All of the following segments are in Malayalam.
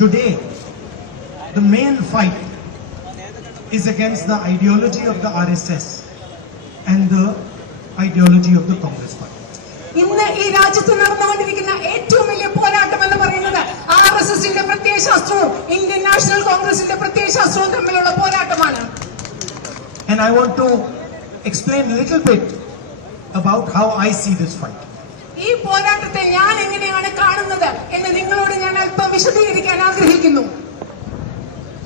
Today, the main fight is against the ideology of the RSS and the ideology of the Congress Party. ഇന്ന് ഈ രാജ്യത്ത് നടന്നുകൊണ്ടിരിക്കുന്ന ഏറ്റവും വലിയ പോരാട്ടം എന്ന് പറയുന്നത് ആർ എസ് എസിന്റെ പ്രത്യയശാസ്ത്രവും ഇന്ത്യൻ നാഷണൽ കോൺഗ്രസിന്റെ പ്രത്യയശാസ്ത്രവും തമ്മിലുള്ള പോരാട്ടമാണ് And I want to explain a little bit about how I see this fight. ഈ പോരാട്ടത്തെ ഞാൻ എങ്ങനെയാണ് കാണുന്നത് എന്ന് നിങ്ങളോട് ഞാൻ അല്പം വിശദീകരിക്കാൻ ആഗ്രഹിക്കുന്നു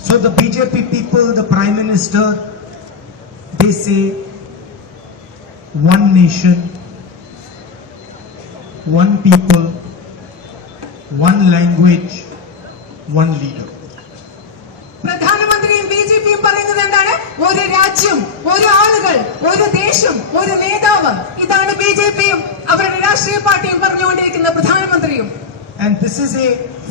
So the BJP people, the Prime Minister, they say one nation, one people, one language, one leader. ഒരു രാജ്യം ഒരു ആളുകൾ ഒരു ദേശം ഒരു നേതാവ് ഇതാണ് ബി ജെ പിയും അവരുടെ രാഷ്ട്രീയ പാർട്ടിയും പറഞ്ഞുകൊണ്ടിരിക്കുന്ന പ്രധാനമന്ത്രിയും and this is a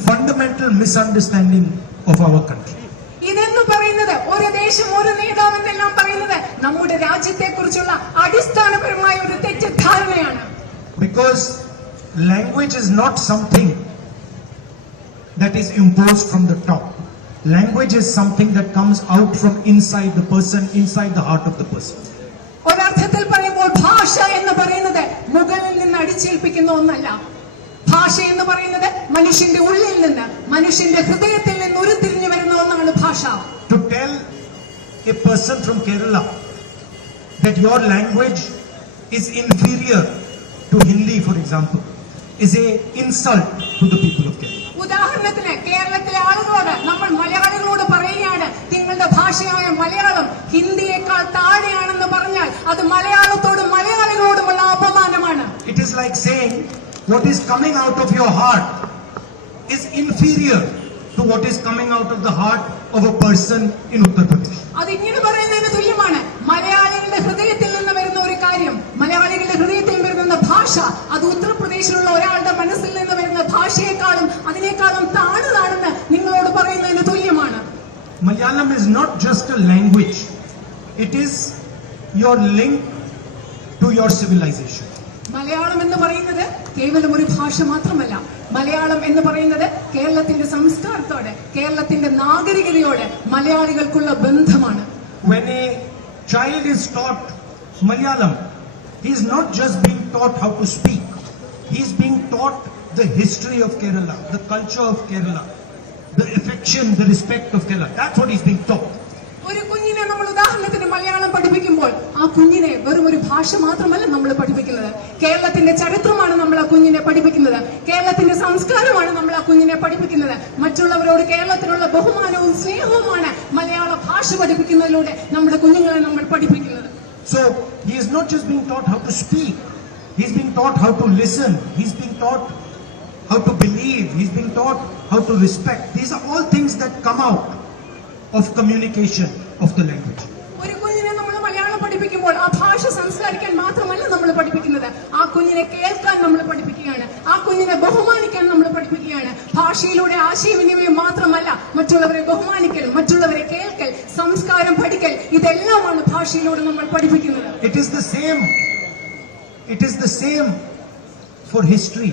fundamental misunderstanding of our country. ഇതെന്ന് പറയുന്നത് ഒരു ദേശം ഒരു നേതാവ് എന്നെല്ലാം പറയുന്നത് നമ്മുടെ രാജ്യത്തെ കുറിച്ചുള്ള അടിസ്ഥാനപരമായ ഒരു തെറ്റിദ്ധാരണയാണ് because language is not something that is imposed from the top. Language is something that comes out from inside the person, inside the heart of the person. ഒരർത്ഥത്തിൽ പറയുമ്പോൾ ഭാഷ എന്ന് പറയുന്നത് മുകളിൽ നിന്ന് അടിച്ചേൽപ്പിക്കുന്ന ഒന്നല്ല ഭാഷ എന്ന് പറയുന്നത് മനുഷ്യന്റെ ഉള്ളിൽ നിന്ന് മനുഷ്യന്റെ ഹൃദയത്തിൽ നിന്ന് ഉരുത്തിരിഞ്ഞു വരുന്ന ഒന്നാണ് ഭാഷ To tell a person from Kerala that your language is inferior to Hindi, for example, is a insult to the people of Kerala. ഉദാഹരണത്തിന് കേരളത്തിലെ ആളുകളോട് ഭാഷയായ മലയാളം ഹിന്ദിയേക്കാൾ താഴെയാണെന്ന് പറഞ്ഞാൽ അത് മലയാളത്തോടും മലയാളികളോടുമുള്ള അപമാനമാണ് it is like saying what is coming out of your heart is inferior to what is coming out of the heart of a person in Uttar Pradesh. അത് ഇങ്ങനെ പറയുന്നതിന് തുല്യമാണ് Malayalam is not just a language, it is your link to your civilization. Malayalam എന്ന് പറയുന്നത് കേവലം ഒരു ഭാഷ മാത്രമല്ല മലയാളം എന്ന് പറയുന്നത് കേരളത്തിന്റെ സംസ്കാരത്തോട് കേരളത്തിന്റെ നാഗരികതയോട് മലയാളികൾക്കുള്ള ബന്ധമാണ് When a child is taught Malayalam, he is not just being taught how to speak, he is being taught the history of Kerala, the culture of Kerala, The affection, the respect of Kerala. That's what he's being taught. ഒരു കുഞ്ഞിനെ നമ്മൾ ഉദാഹരണത്തിന് മലയാളം പഠിപ്പിക്കുമ്പോൾ ആ കുഞ്ഞിനെ വെറും ഒരു ഭാഷ മാത്രമല്ല നമ്മൾ പഠിപ്പിക്കുന്നത്. കേരളത്തിന്റെ ചരിത്രമാണ് നമ്മൾ ആ കുഞ്ഞിനെ പഠിപ്പിക്കുന്നത്. കേരളത്തിന്റെ സംസ്കാരമാണ് നമ്മൾ ആ കുഞ്ഞിനെ പഠിപ്പിക്കുന്നത്. മറ്റുള്ളവരോട് കേരളത്തിലുള്ള ബഹുമാനവും സ്നേഹവുമാണ് മലയാള ഭാഷ പഠിപ്പിക്കുന്നതിലൂടെ നമ്മുടെ കുഞ്ഞുങ്ങളെ നമ്മൾ പഠിപ്പിക്കുന്നത്. So he is not just being taught how to speak, he's being taught how to listen, he's being taught how to believe, he's being taught how to respect. These are all things that come out of communication of the language. ഒരു കുഞ്ഞിനെ നമ്മൾ മലയാളം പഠിപ്പിക്കുമ്പോൾ ആ ഭാഷ സംസ്കരിക്കാൻ മാത്രമല്ല നമ്മൾ പഠിപ്പിക്കുന്നത് ആ കുഞ്ഞിനെ കേൾക്കാൻ നമ്മൾ പഠിപ്പിക്കുകയാണ് ആ കുഞ്ഞിനെ ബഹുമാനിക്കാൻ നമ്മൾ പഠിപ്പിക്കുകയാണ് ഭാഷയിലൂടെ ആശയവിനിമയം മാത്രമല്ല മറ്റുള്ളവരെ ബഹുമാനിക്കൽ മറ്റുള്ളവരെ കേൾക്കൽ സംസ്കാരം പഠിക്കൽ ഇതെല്ലാമാണ് ഭാഷയിലൂടെ നമ്മൾ പഠിപ്പിക്കുന്നത് It is the same. It is the same for history.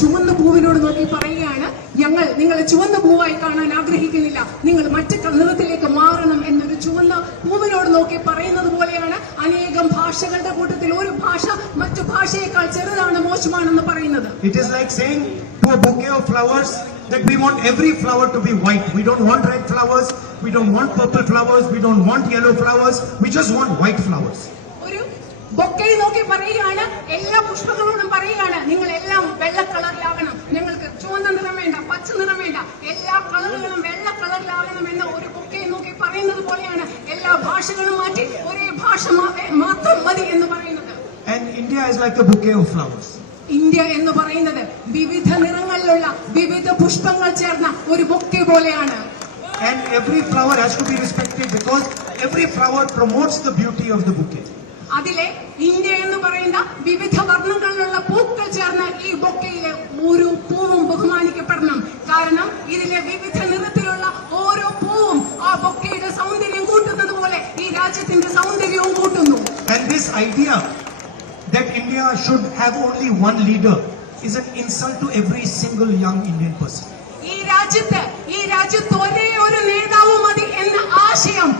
ചുവന്ന പൂവിനോട് നോക്കി പറയുകയാണ് ഞങ്ങൾ നിങ്ങളെ ചുവന്ന പൂവായി കാണാൻ ആഗ്രഹിക്കുന്നില്ല. നിങ്ങൾ മറ്റു നിറത്തിലേക്ക് മാറണം എന്നൊരു ചുവന്ന പൂവിനോട് നോക്കി പറയുന്നത് പോലെയാണ് അനേകം ഭാഷകളുടെ കൂട്ടത്തിൽ ഒരു ഭാഷ മറ്റു ഭാഷയേക്കാൾ ചെറുതാണ് മോശമാണെന്ന് പറയുന്നത്. It is like saying to a bouquet of flowers that we want every flower to be white we don't want red flowers we don't want purple flowers we don't want yellow flowers we just want white flowers ബൊക്കയിൽ നോക്കി പറയുകയാണ്. എല്ലാ പുഷ്പങ്ങളോടും പറയുകയാണ്. നിങ്ങൾ എല്ലാം വെള്ള കളറിലാകണം നിങ്ങൾക്ക് ചുവന്ന നിറം വേണ്ട പച്ച നിറം വേണ്ട. എല്ലാ കളറുകളും വെള്ള കളറിലാകണം എന്ന് ഒരു ബൊക്കയിൽ നോക്കി പറയുന്നത് പോലെയാണ്. എല്ലാ ഭാഷകളും മാറ്റി ഒരേ ഭാഷ മാത്രം മതി എന്ന് പറയുന്നത്. ഇന്ത്യ എന്ന് പറയുന്നത് വിവിധ നിറങ്ങളിലുള്ള വിവിധ പുഷ്പങ്ങൾ ചേർന്ന ഒരു ബൊക്കെ പോലെയാണ്. And every flower has to be respected because every flower promotes the beauty of the bouquet. അതിലെ ഇന്ത്യ എന്ന് പറയുന്ന വിവിധ വർണങ്ങളിലുള്ള പൂക്കൾ ചേർന്ന ഈ ബൊക്കയിലെ ഓരോ പൂവും ബഹുമാനിക്കപ്പെടണം കാരണം ഇതിലെ വിവിധ നിറത്തിലുള്ള ഓരോ പൂവും ആ ബൊക്കയുടെ സൗന്ദര്യം കൂട്ടുന്നത് പോലെ ഈ രാജ്യത്തിന്റെ സൗന്ദര്യവും കൂട്ടുന്നു And this idea that India should have only one leader is an insult to every single young Indian person. ഈ രാജ്യത്ത് ഈ രാജ്യത്ത് ഒരേ ഒരു നേതാവ് മതി എന്ന ആശയം